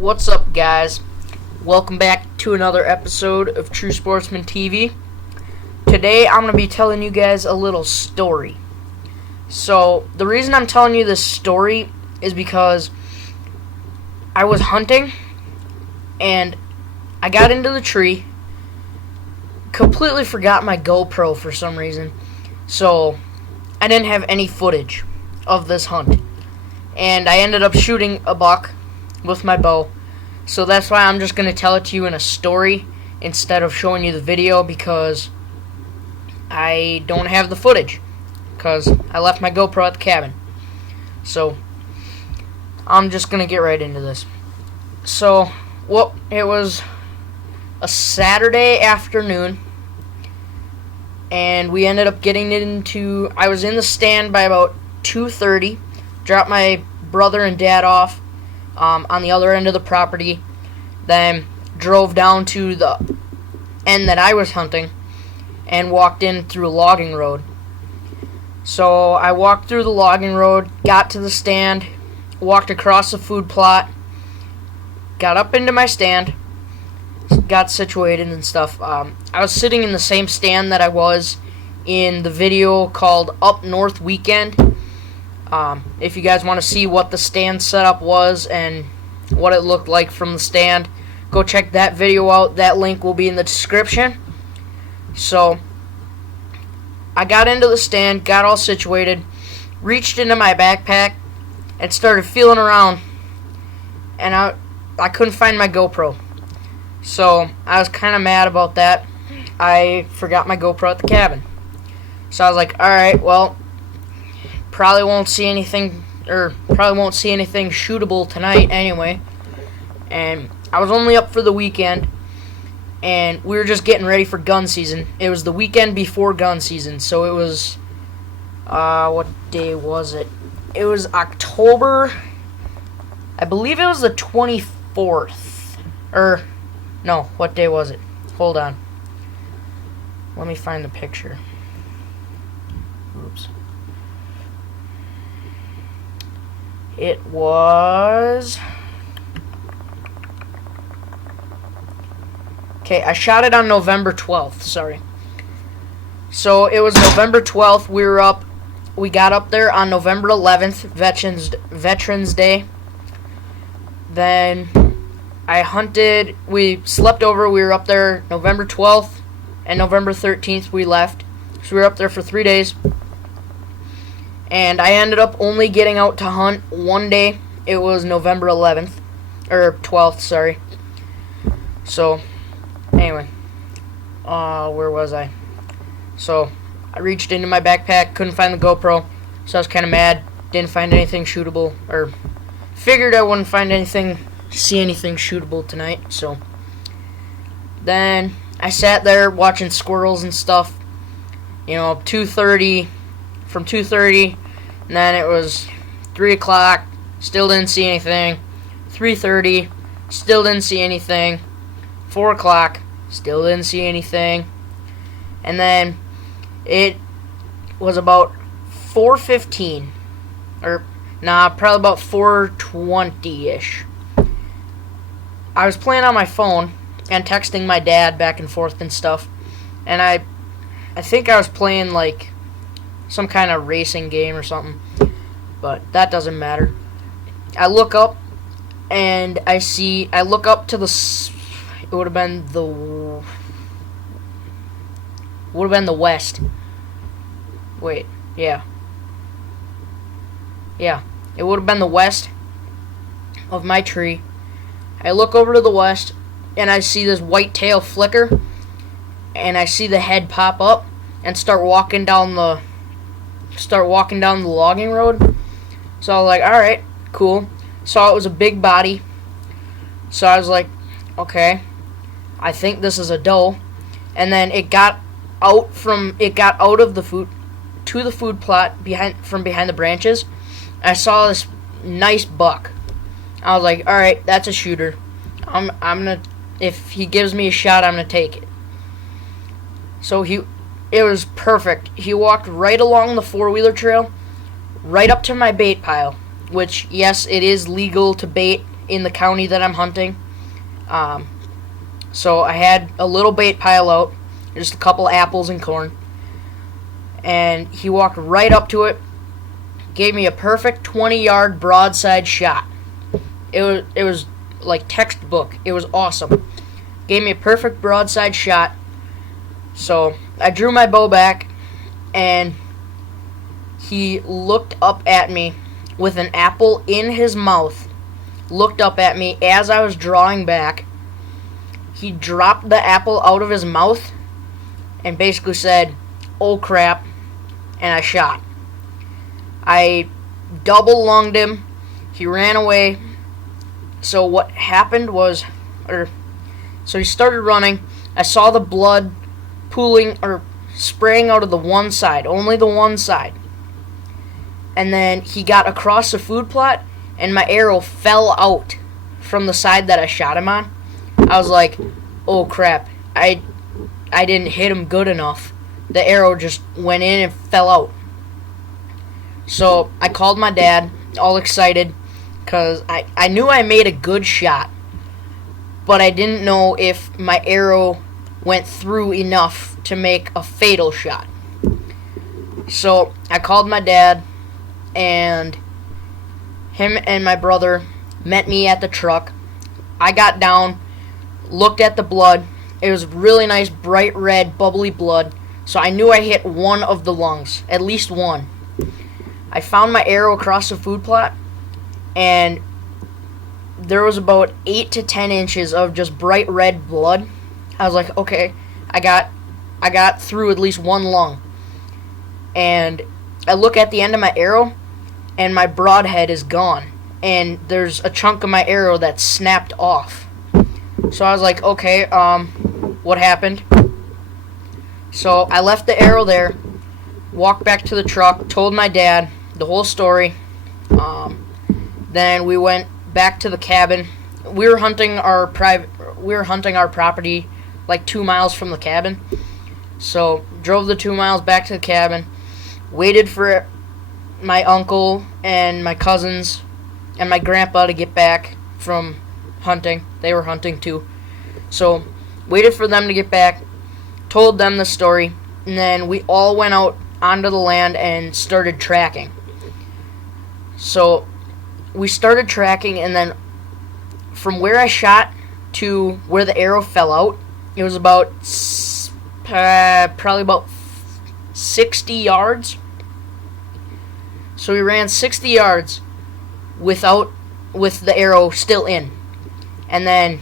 What's up, guys? Welcome back to another episode of True Sportsman TV. Today I'm going to be telling you guys a little story. So, the reason I'm telling you this story is because I was hunting and I got into the tree, completely forgot my GoPro for some reason, so I didn't have any footage of this hunt. And I ended up shooting a buck with my bow. So that's why I'm just going to tell it to you in a story instead of showing you the video, because I don't have the footage because I left my GoPro at the cabin. So I'm just going to get right into this. So, it was a Saturday afternoon, and we ended up getting into, I was in the stand by about 2:30, dropped my brother and dad off on the other end of the property, then drove down to the end that I was hunting and walked in through a logging road. So I walked through the logging road, got to the stand, walked across the food plot, got up into my stand, got situated and stuff. I was sitting in the same stand that I was in the video called Up North Weekend. If you guys want to see what the stand setup was and what it looked like from the stand, go check that video out. That link will be in the description. So I got into the stand, got all situated, reached into my backpack, and started feeling around, and I couldn't find my GoPro. So I was kind of mad about that. I forgot my GoPro at the cabin. So I was like, alright, well, probably won't see anything shootable tonight anyway. And I was only up for the weekend, and we were just getting ready for gun season. It was the weekend before gun season, so it was, what day was it? It was October, I believe it was the 24th, no, what day was it? Hold on. Let me find the picture. Oops. It was... Okay, I shot it on November 12th, sorry. So it was November 12th, we got up there on November 11th, Veterans Day. Then I hunted, we slept over, we were up there November 12th, and November 13th we left. So we were up there for 3 days. And I ended up only getting out to hunt one day. It was November 11th, or 12th, sorry. So, anyway, where was I? So, I reached into my backpack, couldn't find the GoPro, so I was kind of mad. Didn't find anything shootable, or figured I wouldn't see anything shootable tonight. So, then I sat there watching squirrels and stuff. You know, from 2:30, and then it was 3 o'clock, still didn't see anything. 3:30, still didn't see anything. 4 o'clock, still didn't see anything. And then it was about 4:15, probably about 4:20-ish. I was playing on my phone and texting my dad back and forth and stuff, and I think I was playing like some kind of racing game or something, but that doesn't matter. I look up, and I look up to it would have been the west. Wait, yeah, it would have been the west of my tree. I look over to the west, and I see this white tail flicker, and I see the head pop up and start walking down the logging road. So I was like, alright, cool. Saw it was a big body. So I was like, okay, I think this is a doe. And then it got out of the food to the food plot from behind the branches. I saw this nice buck. I was like, alright, that's a shooter. If he gives me a shot, I'm gonna take it. So it was perfect. He walked right along the four-wheeler trail, right up to my bait pile, which, yes, it is legal to bait in the county that I'm hunting. So I had a little bait pile out, just a couple apples and corn. And he walked right up to it, gave me a perfect 20-yard broadside shot. It was like textbook. It was awesome. Gave me a perfect broadside shot. So I drew my bow back, and he looked up at me with an apple in his mouth. Looked up at me as I was drawing back. He dropped the apple out of his mouth and basically said, "Oh crap," and I shot. I double lunged him. He ran away. So what happened was, so he started running. I saw the blood pooling or spraying out of the one side, only the one side. And then he got across the food plot, and my arrow fell out from the side that I shot him on. I was like, "Oh crap, I didn't hit him good enough." The arrow just went in and fell out. So I called my dad, all excited, because I knew I made a good shot, but I didn't know if my arrow went through enough to make a fatal shot. So I called my dad, and him and my brother met me at the truck. I got down, looked at the blood. It was really nice, bright red, bubbly blood. So I knew I hit one of the lungs, at least one. I found my arrow across the food plot, and there was about 8 to 10 inches of just bright red blood. I was like, okay, I got through at least one lung. And I look at the end of my arrow, and my broadhead is gone, and there's a chunk of my arrow that snapped off. So I was like, okay, what happened? So I left the arrow there, walked back to the truck, told my dad the whole story. Then we went back to the cabin. We were hunting our property like 2 miles from the cabin. So drove the 2 miles back to the cabin, waited for my uncle and my cousins and my grandpa to get back from hunting. They were hunting too. So waited for them to get back, told them the story, and then we all went out onto the land and started tracking. So we started tracking, and then from where I shot to where the arrow fell out, it was about probably about 60 yards. So we ran 60 yards with the arrow still in. And then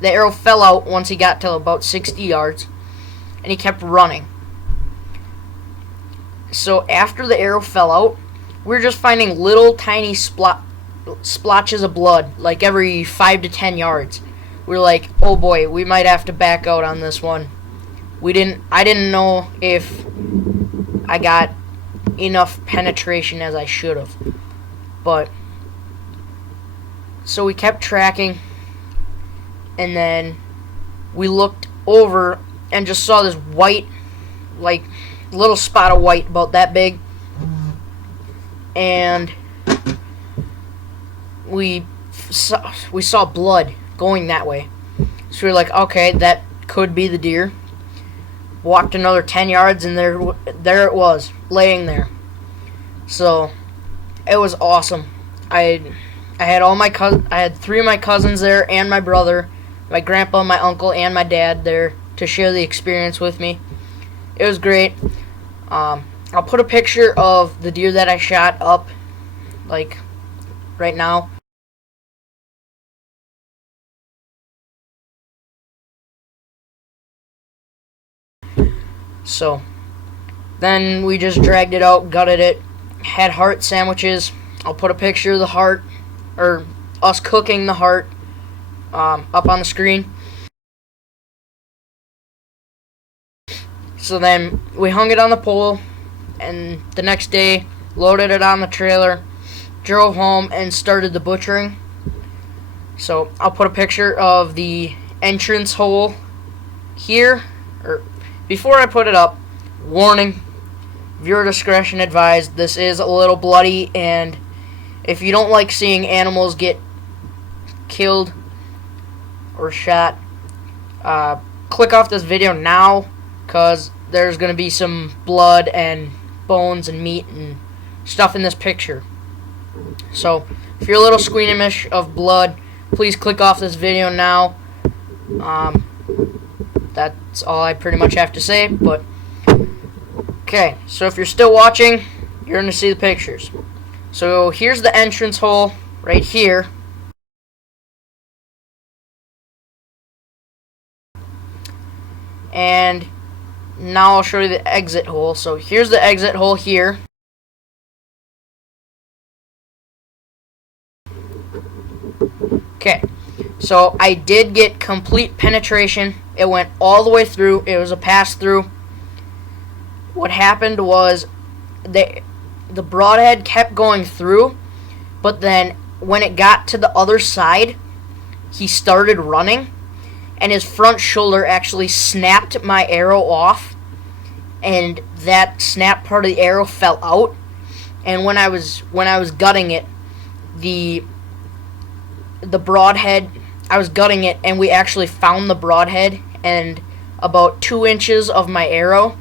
the arrow fell out once he got to about 60 yards, and he kept running. So after the arrow fell out, we were just finding little tiny splotches of blood, like every 5 to 10 yards. We were like, oh boy, we might have to back out on this one. I didn't know if I got enough penetration as I should have. But so we kept tracking, and then we looked over and just saw this white, like little spot of white about that big, and we saw blood going that way. So we were like, okay, that could be the deer. Walked another 10 yards, and there it was, laying there. So it was awesome. I had I had 3 of my cousins there, and my brother, my grandpa, my uncle, and my dad there to share the experience with me. It was great. I'll put a picture of the deer that I shot up, like, right now. So then we just dragged it out, gutted it, had heart sandwiches. I'll put a picture of the heart, or us cooking the heart, up on the screen. So then we hung it on the pole, and the next day loaded it on the trailer, drove home, and started the butchering. So I'll put a picture of the entrance hole here, or before I put it up, warning, viewer discretion advised. This is a little bloody, and if you don't like seeing animals get killed or shot, click off this video now, because there's going to be some blood and bones and meat and stuff in this picture. So if you're a little squeamish of blood, please click off this video now. That's all I pretty much have to say. But okay, so if you're still watching, you're going to see the pictures. So here's the entrance hole right here. And now I'll show you the exit hole. So here's the exit hole here. Okay, so I did get complete penetration. It went all the way through. It was a pass-through. What happened was the broadhead kept going through, but then when it got to the other side, he started running, and his front shoulder actually snapped my arrow off, and that snapped part of the arrow fell out. And when I was gutting it, the broadhead, I was gutting it, and we actually found the broadhead and about 2 inches of my arrow.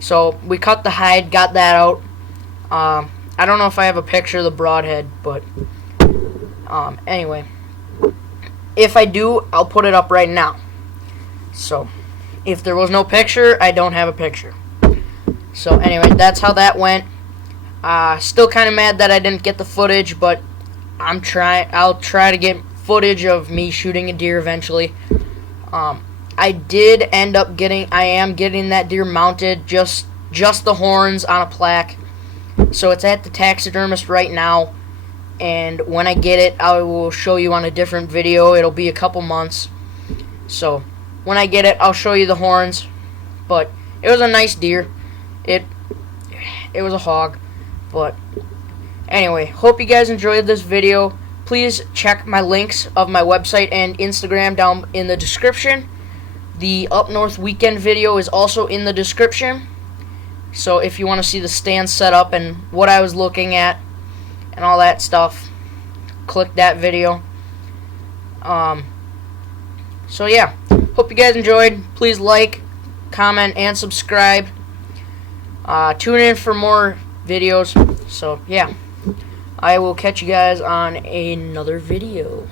So we cut the hide, got that out. I don't know if I have a picture of the broadhead, but anyway, if I do, I'll put it up right now. So if there was no picture, I don't have a picture. So anyway, that's how that went. Still kind of mad that I didn't get the footage, but I'll try to get footage of me shooting a deer eventually. I am getting that deer mounted, just the horns on a plaque. So it's at the taxidermist right now, and when I get it, I will show you on a different video. It'll be a couple months. So when I get it, I'll show you the horns. But it was a nice deer. It was a hog. But anyway, hope you guys enjoyed this video. Please check my links of my website and Instagram down in the description. The Up North weekend video is also in the description. So if you want to see the stand set up and what I was looking at and all that stuff, click that video. So yeah, hope you guys enjoyed. Please like, comment, and subscribe. Tune in for more videos. So yeah, I will catch you guys on another video.